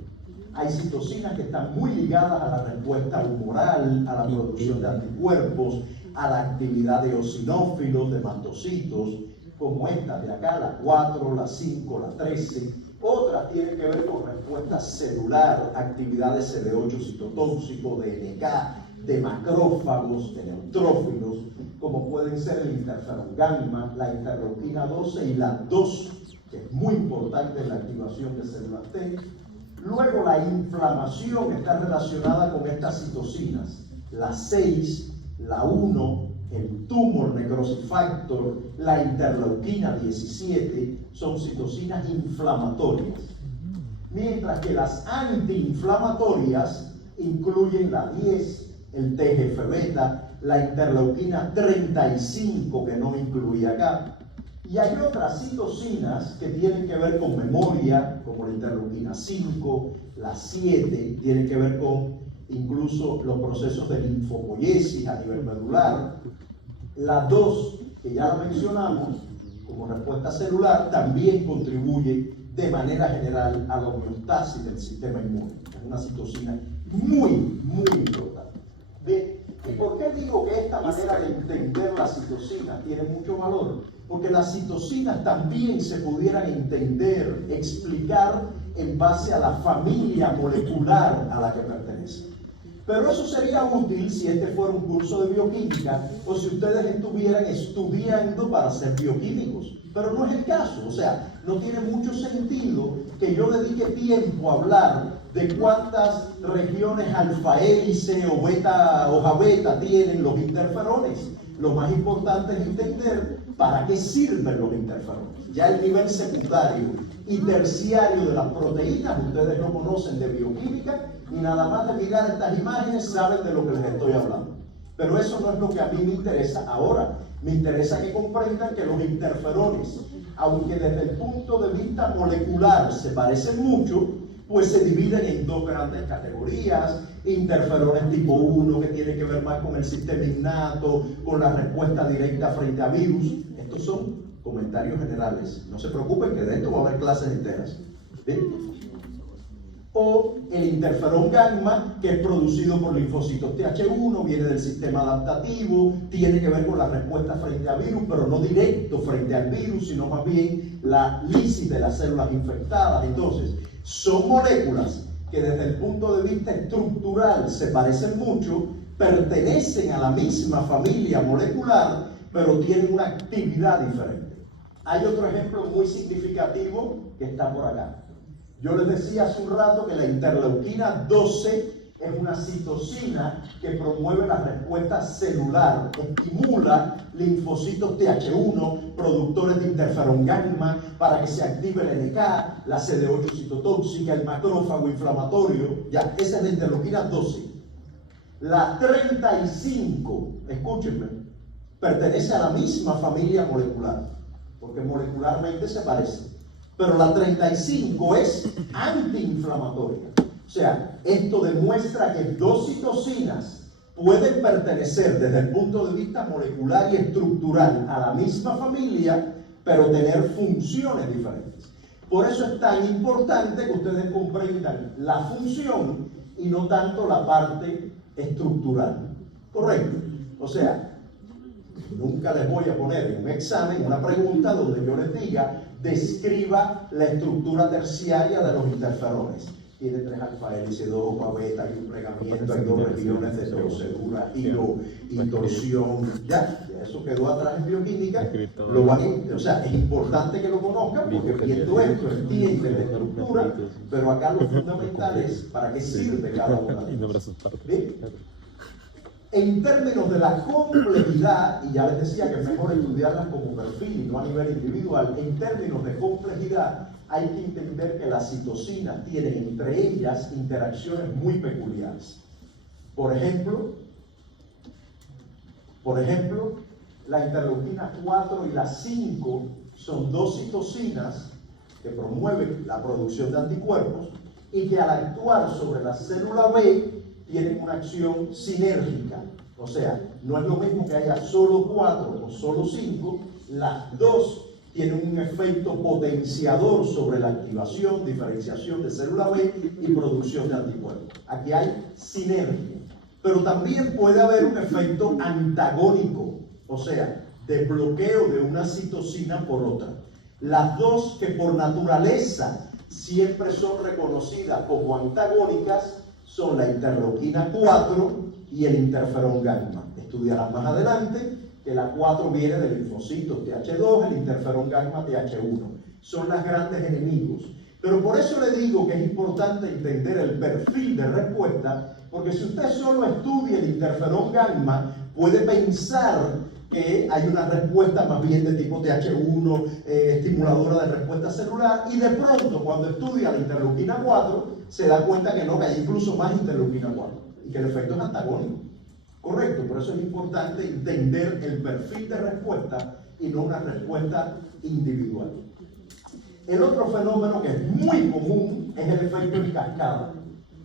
Hay citocinas que están muy ligadas a la respuesta humoral, a la producción de anticuerpos, a la actividad de eosinófilos, de mastocitos, como esta de acá, la 4, la 5, la 13. Otras tienen que ver con respuesta celular, actividad de CD8 citotóxico, de NK, de macrófagos, de neutrófilos, como pueden ser el interferón gamma, la interleuquina 12 y la 2, que es muy importante en la activación de células T. Luego la inflamación está relacionada con estas citocinas, la 6, la 1, el tumor necrosis factor, la interleuquina 17 son citocinas inflamatorias, mientras que las antiinflamatorias incluyen la 10, el TGF-beta, la interleuquina 35 que no incluí acá. Y hay otras citocinas que tienen que ver con memoria, como la interleuquina 5, la 7, tienen que ver con incluso los procesos de linfopoiesis a nivel medular. La 2, que ya la mencionamos, como respuesta celular, también contribuye de manera general a la homeostasis del sistema inmune. Es una citocina muy, muy importante. Bien, ¿y por qué digo que esta manera de entender la citocina tiene mucho valor? Porque las citocinas también se pudieran entender, explicar en base a la familia molecular a la que pertenecen. Pero eso sería útil si este fuera un curso de bioquímica o si ustedes estuvieran estudiando para ser bioquímicos. Pero no es el caso, o sea, no tiene mucho sentido que yo dedique tiempo a hablar de cuántas regiones alfa hélice o beta, hoja beta tienen los interferones. Lo más importante es entender para qué sirven los interferones. Ya el nivel secundario y terciario de las proteínas, ustedes lo conocen de bioquímica, y nada más de mirar estas imágenes saben de lo que les estoy hablando. Pero eso no es lo que a mí me interesa ahora. Me interesa que comprendan que los interferones, aunque desde el punto de vista molecular se parecen mucho, pues se dividen en dos grandes categorías: interferones tipo 1, que tiene que ver más con el sistema innato, con la respuesta directa frente a virus. Estos son comentarios generales. No se preocupen que de esto va a haber clases enteras. ¿Sí? O el interferón gamma, que es producido por linfocitos Th1, viene del sistema adaptativo, tiene que ver con la respuesta frente a virus, pero no directo frente al virus, sino más bien la lisis de las células infectadas. Entonces, son moléculas que desde el punto de vista estructural se parecen mucho, pertenecen a la misma familia molecular, pero tienen una actividad diferente. Hay otro ejemplo muy significativo que está por acá. Yo les decía hace un rato que la interleuquina 12 es una citocina que promueve la respuesta celular, estimula linfocitos Th1, productores de interferón gamma, para que se active el NK, la CD8 citotóxica, el macrófago inflamatorio. Ya, esa es la interleuquina 12. La 35, escúchenme, pertenece a la misma familia molecular, porque molecularmente se parece. Pero la 35 es antiinflamatoria. O sea, esto demuestra que dos citocinas pueden pertenecer desde el punto de vista molecular y estructural a la misma familia, pero tener funciones diferentes. Por eso es tan importante que ustedes comprendan la función y no tanto la parte estructural. ¿Correcto? O sea, nunca les voy a poner en un examen una pregunta donde yo les diga: describa la estructura terciaria de los interferones. Tiene 3 alfa hélice, 2 hoja beta, hay un plegamiento, hay 2 regiones de torcedura, giro y torsión. Ya, eso quedó atrás en bioquímica. Lo van a, o sea, es importante que lo conozcan, porque viendo esto entienden la estructura, pero acá lo fundamental es para qué sirve cada una de ellas. En términos de la complejidad, y ya les decía que es mejor estudiarlas como perfil y no a nivel individual, en términos de complejidad hay que entender que las citocinas tienen entre ellas interacciones muy peculiares. Por ejemplo, la interleuquina 4 y la 5 son dos citocinas que promueven la producción de anticuerpos y que al actuar sobre la célula B tienen una acción sinérgica. O sea, no es lo mismo que haya solo 4 o solo 5, las dos tienen un efecto potenciador sobre la activación, diferenciación de célula B y producción de anticuerpos. Aquí hay sinergia. Pero también puede haber un efecto antagónico, o sea, de bloqueo de una citocina por otra. Las dos que por naturaleza siempre son reconocidas como antagónicas son la interleuquina 4 y el interferón gamma. Estudiarán más adelante que la 4 viene del linfocitos Th2, el interferón gamma Th1. Son las grandes enemigos. Pero por eso le digo que es importante entender el perfil de respuesta, porque si usted solo estudia el interferón gamma, puede pensar que hay una respuesta más bien de tipo TH1, estimuladora de respuesta celular, y de pronto cuando estudia la interleuquina 4 se da cuenta que no, que hay incluso más interleuquina 4 y que el efecto es antagónico. Correcto, por eso es importante entender el perfil de respuesta y no una respuesta individual. El otro fenómeno que es muy común es el efecto en cascada.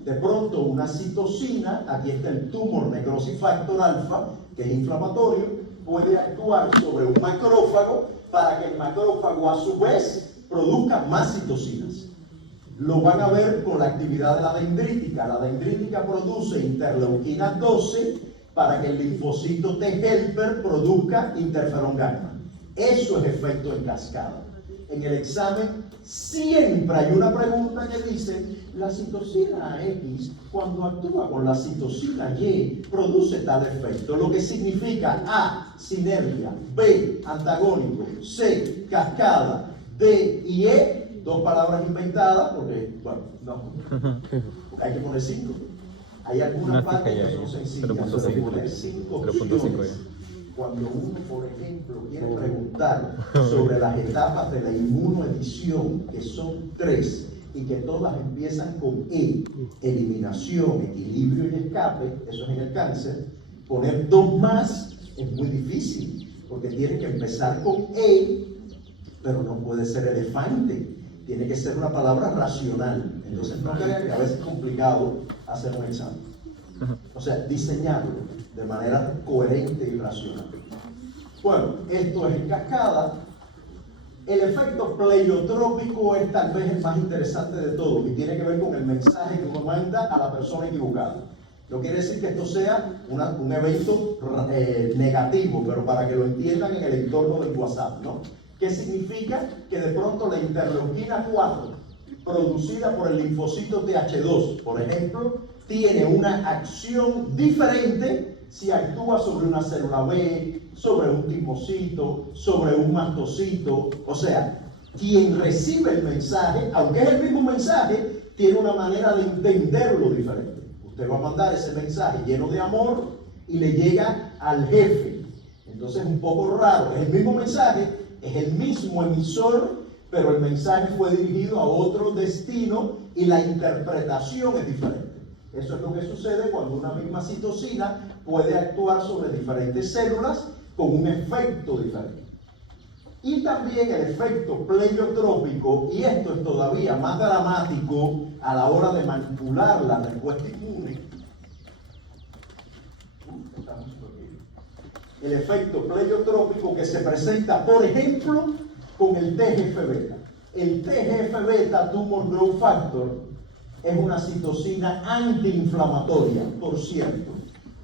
De pronto una citocina, aquí está el tumor necrosis factor alfa, que es inflamatorio, puede actuar sobre un macrófago para que el macrófago a su vez produzca más citocinas. Lo van a ver con la actividad de la dendrítica. La dendrítica produce interleuquina 12 para que el linfocito T helper produzca interferón gamma. Eso es efecto en cascada. En el examen siempre hay una pregunta que dice: la citocina X, cuando actúa con la citocina Y, produce tal efecto, lo que significa A, sinergia, B, antagónico, C, cascada, D y E, dos palabras inventadas, porque, bueno, no, porque hay que poner 5. Hay algunas partes que son sencillas, pero poner 5 opciones. Cuando uno, por ejemplo, quiere preguntar sobre las etapas de la inmunoedición, que son 3, y que todas empiezan con E, eliminación, equilibrio y escape, eso es en el cáncer, poner 2 más es muy difícil, porque tiene que empezar con E, pero no puede ser elefante, tiene que ser una palabra racional. Entonces no crean que a veces es complicado hacer un examen. O sea, diseñarlo de manera coherente y racional. Bueno, esto es en cascada. El efecto pleiotrópico es tal vez el más interesante de todos y tiene que ver con el mensaje que uno manda a la persona equivocada. No quiere decir que esto sea un evento negativo, pero para que lo entiendan en el entorno del WhatsApp, ¿no? ¿Qué significa? Que de pronto la interleuquina 4, producida por el linfocito TH2, por ejemplo, tiene una acción diferente si actúa sobre una célula B, sobre un timocito, sobre un mastocito. O sea, quien recibe el mensaje, aunque es el mismo mensaje, tiene una manera de entenderlo diferente. Usted va a mandar ese mensaje lleno de amor y le llega al jefe. Entonces es un poco raro, es el mismo mensaje, es el mismo emisor, pero el mensaje fue dirigido a otro destino y la interpretación es diferente. Eso es lo que sucede cuando una misma citocina puede actuar sobre diferentes células con un efecto diferente. Y también el efecto pleiotrópico, y esto es todavía más dramático a la hora de manipular la respuesta inmune. El efecto pleiotrópico que se presenta, por ejemplo, con el TGF-beta. El TGF-beta, Tumor Growth Factor, es una citocina antiinflamatoria, por cierto.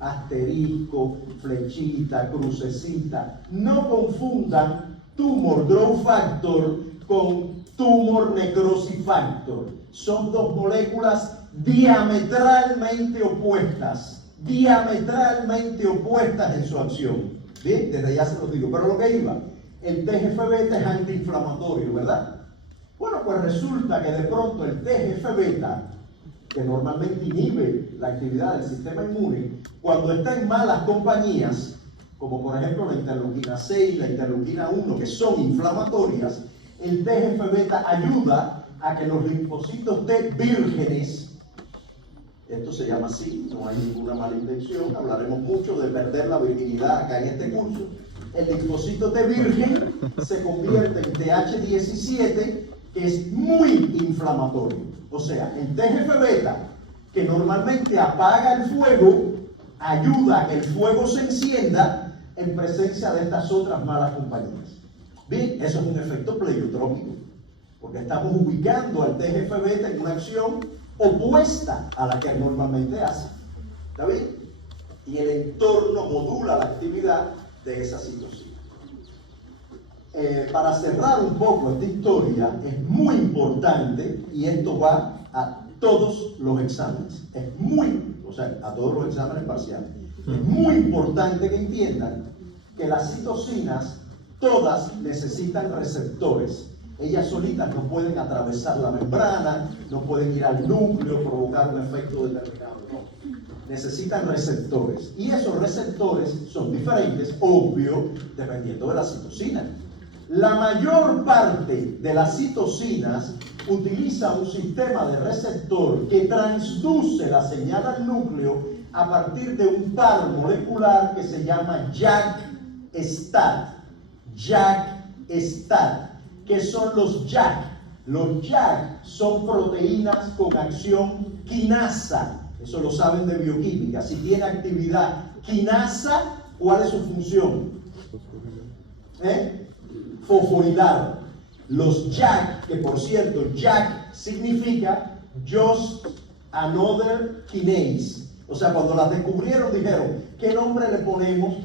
Asterisco, flechita, crucecita. No confundan Tumor Growth Factor con Tumor Necrosis Factor. Son dos moléculas diametralmente opuestas en su acción. Bien, desde ya se los digo. Pero lo que iba, el TGF-beta es antiinflamatorio, ¿verdad? Bueno, pues resulta que de pronto el TGF-beta, que normalmente inhibe la actividad del sistema inmune, cuando está en malas compañías, como por ejemplo la interleuquina 6 y la interleuquina 1, que son inflamatorias, el TGF-beta ayuda a que los linfocitos T vírgenes, esto se llama así, no hay ninguna mala intención, hablaremos mucho de perder la virginidad acá en este curso, el linfocito T virgen se convierte en TH17, que es muy inflamatorio. O sea, el TGF-beta, que normalmente apaga el fuego, ayuda a que el fuego se encienda en presencia de estas otras malas compañías. Bien, eso es un efecto pleiotrópico, porque estamos ubicando al TGF-beta en una acción opuesta a la que normalmente hace. ¿Está bien? Y el entorno modula la actividad de esa citocina. Para cerrar un poco esta historia, es muy importante, y esto va a todos los exámenes, o sea, a todos los exámenes parciales, es muy importante que entiendan que las citocinas todas necesitan receptores. Ellas solitas no pueden atravesar la membrana, no pueden ir al núcleo, provocar un efecto determinado, no. necesitan receptores. Y esos receptores son diferentes, obvio, dependiendo de la citosina. La mayor parte de las citocinas utiliza un sistema de receptor que transduce la señal al núcleo a partir de un par molecular que se llama JAK-STAT. JAK-STAT. ¿Qué son los JAK? Los JAK son proteínas con acción quinasa. Eso lo saben de bioquímica. Si tiene actividad quinasa, ¿cuál es su función? Fosforilar. Los JAK, que por cierto, JAK significa Just Another Kinase. O sea, cuando las descubrieron dijeron, ¿qué nombre le ponemos?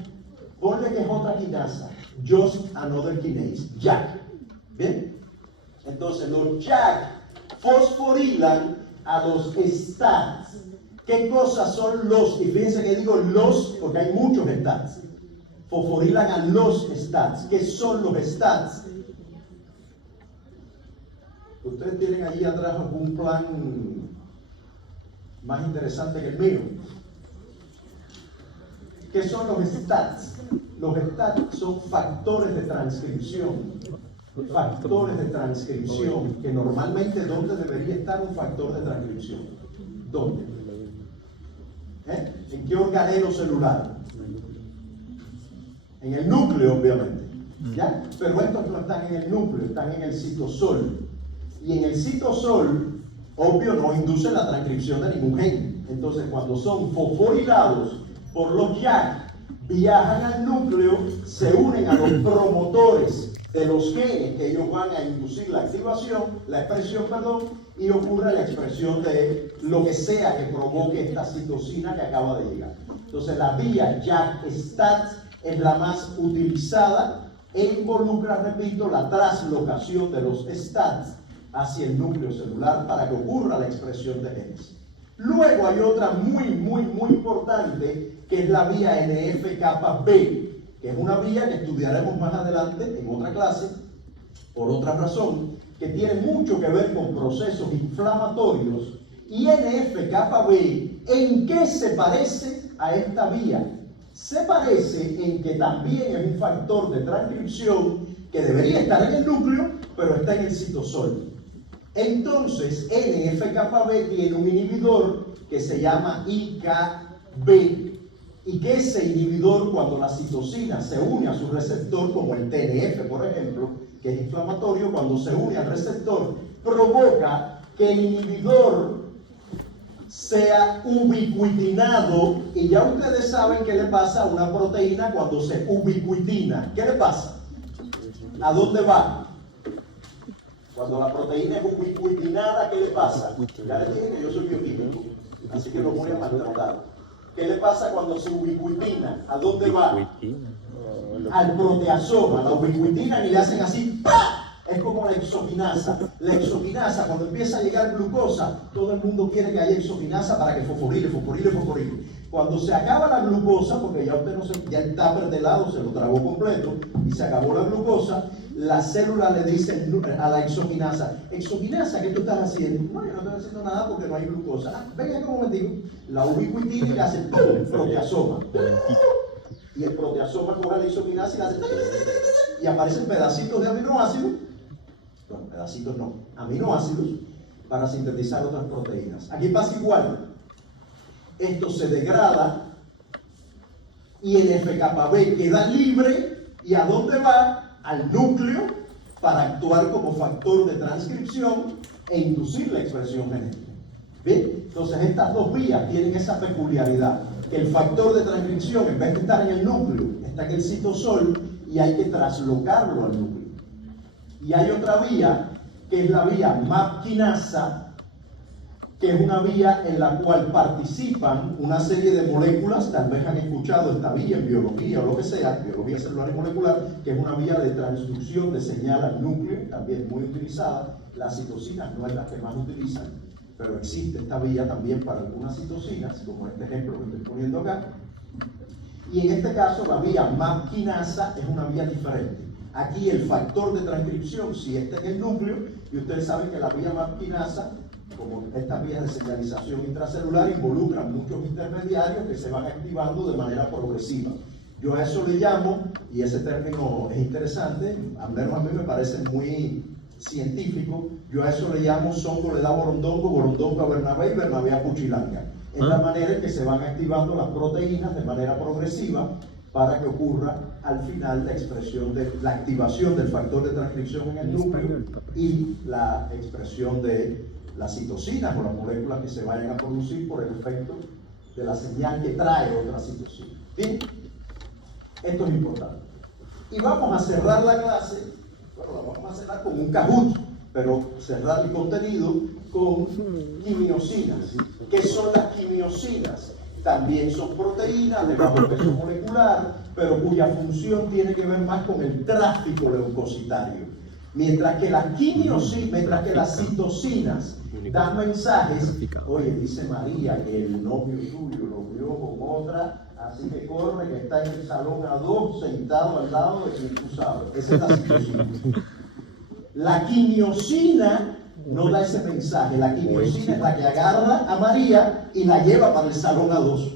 Ponle que es otra quinasa. Just Another Kinase. JAK. ¿Bien? Entonces, los JAK fosforilan a los STATs. ¿Qué cosas son los? Y fíjense que digo los, porque hay muchos STATs. Fosforilan a los STATs. ¿Qué son los STATs? Ustedes tienen allí atrás un plan más interesante que el mío. ¿Qué son los STATs? Los STATs son factores de transcripción. Factores de transcripción, que normalmente, ¿dónde debería estar un factor de transcripción? ¿Dónde? ¿En qué organelo celular? En el núcleo, obviamente. ¿Ya? Pero estos no están en el núcleo, están en el citosol. Y en el citosol, obvio, no induce la transcripción de ningún gen. Entonces, cuando son fosforilados por los JAK, viajan al núcleo, se unen a los promotores de los genes que ellos van a inducir la expresión, y ocurre la expresión de lo que sea que provoque esta citosina que acaba de llegar. Entonces, la vía JAK-STAT es la más utilizada e involucra, repito, la translocación de los STATs hacia el núcleo celular para que ocurra la expresión de genes. Luego hay otra muy importante, que es la vía NF-κB, que es una vía que estudiaremos más adelante en otra clase, por otra razón, que tiene mucho que ver con procesos inflamatorios. Y NF-κB, ¿en qué se parece a esta vía? Se parece en que también es un factor de transcripción que debería estar en el núcleo, pero está en el citosol. Entonces, NF-κB tiene un inhibidor que se llama IKB, y que ese inhibidor, cuando la citosina se une a su receptor, como el TNF, por ejemplo, que es inflamatorio, cuando se une al receptor, provoca que el inhibidor sea ubiquitinado, y ya ustedes saben qué le pasa a una proteína cuando se ubiquitina. ¿Qué le pasa? ¿A dónde va? Cuando la proteína es ubiquitinada, ¿qué le pasa? Ya les dije que yo soy bioquímico, así que lo voy a maltratar. ¿Qué le pasa cuando se ubiquitina? ¿A dónde va? Al proteasoma. La ubiquitinan y le hacen así, ¡pah! Es como la exoquinasa. La exoquinasa, cuando empieza a llegar glucosa, todo el mundo quiere que haya exoquinasa para que fosforile. Cuando se acaba la glucosa, porque ya usted no se, ya el tupper de lado se lo tragó completo y se acabó la glucosa, la célula le dice a la exoquinasa, exoquinasa, ¿qué tú estás haciendo? No, yo no estoy haciendo nada porque no hay glucosa. Ah, venga un momentico, la ubiquitina y le hace proteasoma. Y el proteasoma coge la exoquinasa y le hace y aparecen pedacitos de aminoácidos, bueno, pedacitos no, aminoácidos, para sintetizar otras proteínas. Aquí pasa igual. Esto se degrada y el NF-κB queda libre. ¿Y a dónde va? Al núcleo para actuar como factor de transcripción e inducir la expresión genética. ¿Bien? Entonces estas dos vías tienen esa peculiaridad, que el factor de transcripción, en vez de estar en el núcleo, está en el citosol y hay que traslocarlo al núcleo. Y hay otra vía, que es la vía MAP-quinasa, que es una vía en la cual participan una serie de moléculas. Tal vez han escuchado esta vía en biología o lo que sea, biología celular y molecular, que es una vía de transducción de señal al núcleo, también muy utilizada. Las citocinas no es la que más utilizan, pero existe esta vía también para algunas citocinas, como este ejemplo que estoy poniendo acá. Y en este caso la vía MAP-quinasa es una vía diferente. Aquí el factor de transcripción sí está en el núcleo, y ustedes saben que la vía MAP-quinasa como estas vías de señalización intracelular involucran muchos intermediarios que se van activando de manera progresiva. Yo a eso le llamo, y ese término es interesante, al menos a mí me parece muy científico, yo a eso le llamo Songo le da borondongo, borondongo a Bernabé y Bernabé a Puchilanga. Es la manera en que se van activando las proteínas de manera progresiva para que ocurra al final la expresión de la activación del factor de transcripción en el núcleo y la expresión de las citocinas o las moléculas que se vayan a producir por el efecto de la señal que trae otra citocina. Bien, esto es importante. Y vamos a cerrar la clase, bueno, la vamos a cerrar con un Kahoot, pero cerrar el contenido con quimiosinas. ¿Qué son las quimiosinas? También son proteínas de bajo peso molecular, pero cuya función tiene que ver más con el tráfico leucocitario. Mientras que las quimiosinas, mientras que las citocinas dan mensajes, oye, dice María que el novio suyo lo vio con otra, así que corre, que está en el salón A2, sentado al lado de quien tú sabes. Esa es la citocina. La quimiosina no da ese mensaje. La quimiosina es la que agarra a María y la lleva para el salón A2.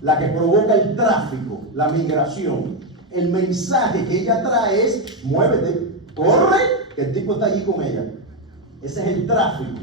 La que provoca el tráfico, la migración. El mensaje que ella trae es, muévete, corre, que el tipo está allí con ella. Ese es el tráfico.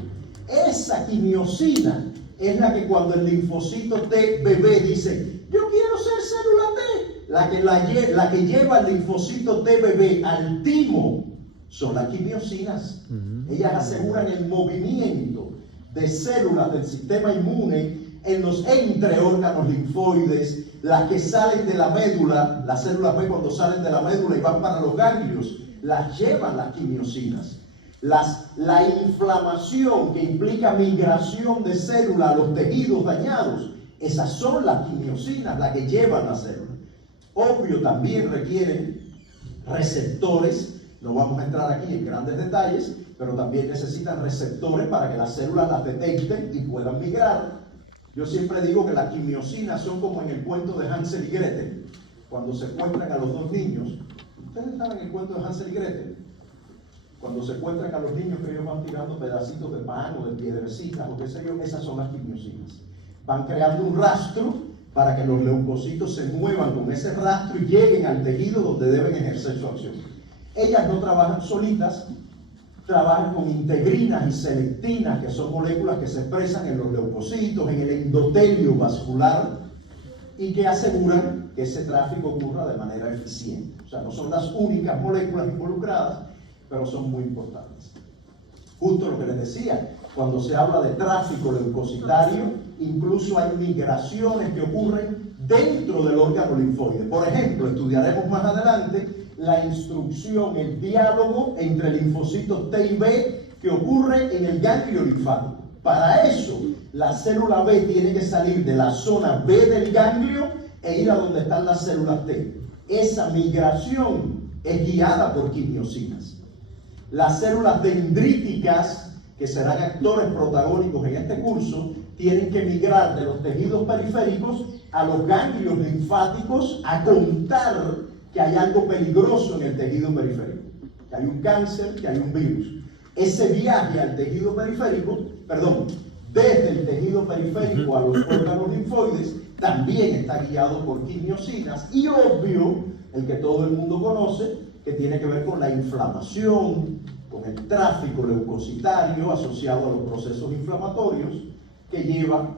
Esa quimiosina es la que cuando el linfocito T bebé dice, yo quiero ser célula T, la que lleva el linfocito T bebé al timo, son las quimiosinas. Ellas aseguran el movimiento de células del sistema inmune en los entreórganos linfoides, las que salen de la médula, las células B cuando salen de la médula y van para los ganglios, las llevan las quimiosinas. La inflamación que implica migración de células a los tejidos dañados, esas son las quimiosinas, las que llevan las células. Obvio, también requieren receptores. No vamos a entrar aquí en grandes detalles, pero también necesitan receptores para que las células las detecten y puedan migrar. Yo siempre digo que las quimiosinas son como en el cuento de Hansel y Gretel, cuando se encuentran a los dos niños. ¿Ustedes saben el cuento de Hansel y Gretel? Cuando se encuentran a los niños que ellos van tirando pedacitos de pan o de piedrecitas o qué sé yo, esas son las quimiosinas. Van creando un rastro para que los leucocitos se muevan con ese rastro y lleguen al tejido donde deben ejercer su acción. Ellas no trabajan solitas, trabajan con integrinas y selectinas, que son moléculas que se expresan en los leucocitos, en el endotelio vascular, y que aseguran que ese tráfico ocurra de manera eficiente. O sea, no son las únicas moléculas involucradas, pero son muy importantes. Justo lo que les decía, cuando se habla de tráfico leucocitario, incluso hay migraciones que ocurren dentro del órgano linfoide. Por ejemplo, estudiaremos más adelante la instrucción, el diálogo entre linfocitos T y B que ocurre en el ganglio linfático. Para eso, la célula B tiene que salir de la zona B del ganglio e ir a donde están las células T. Esa migración es guiada por quimiosinas. Las células dendríticas, que serán actores protagónicos en este curso, tienen que migrar de los tejidos periféricos a los ganglios linfáticos a contar que hay algo peligroso en el tejido periférico, que hay un cáncer, que hay un virus. Ese viaje al tejido periférico, desde el tejido periférico a los órganos linfoides, también está guiado por quimiosinas y obvio, el que todo el mundo conoce, que tiene que ver con la inflamación, con el tráfico leucocitario asociado a los procesos inflamatorios, que lleva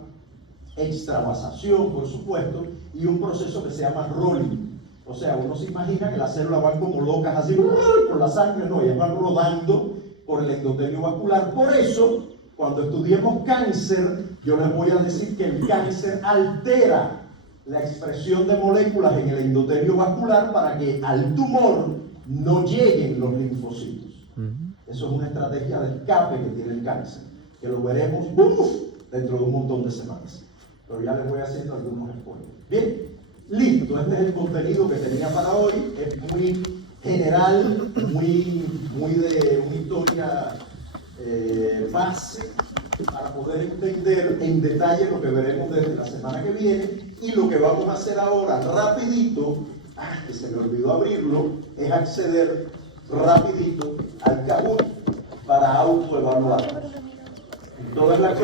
extravasación, por supuesto, y un proceso que se llama rolling. O sea, uno se imagina que las células van como locas así, por la sangre, no, ellas van rodando por el endotelio vascular. Por eso, cuando estudiemos cáncer, yo les voy a decir que el cáncer altera la expresión de moléculas en el endotelio vascular para que al tumor no lleguen los linfocitos. Eso es una estrategia de escape que tiene el cáncer, que lo veremos dentro de un montón de semanas. Pero ya les voy haciendo algunos spoilers. Bien, listo, este es el contenido que tenía para hoy. Es muy general, muy de una historia base para poder entender en detalle lo que veremos desde la semana que viene. Y lo que vamos a hacer ahora, rapidito, que se me olvidó abrirlo, es acceder rapidito al Kahoot para autoevaluarnos. Toda la clase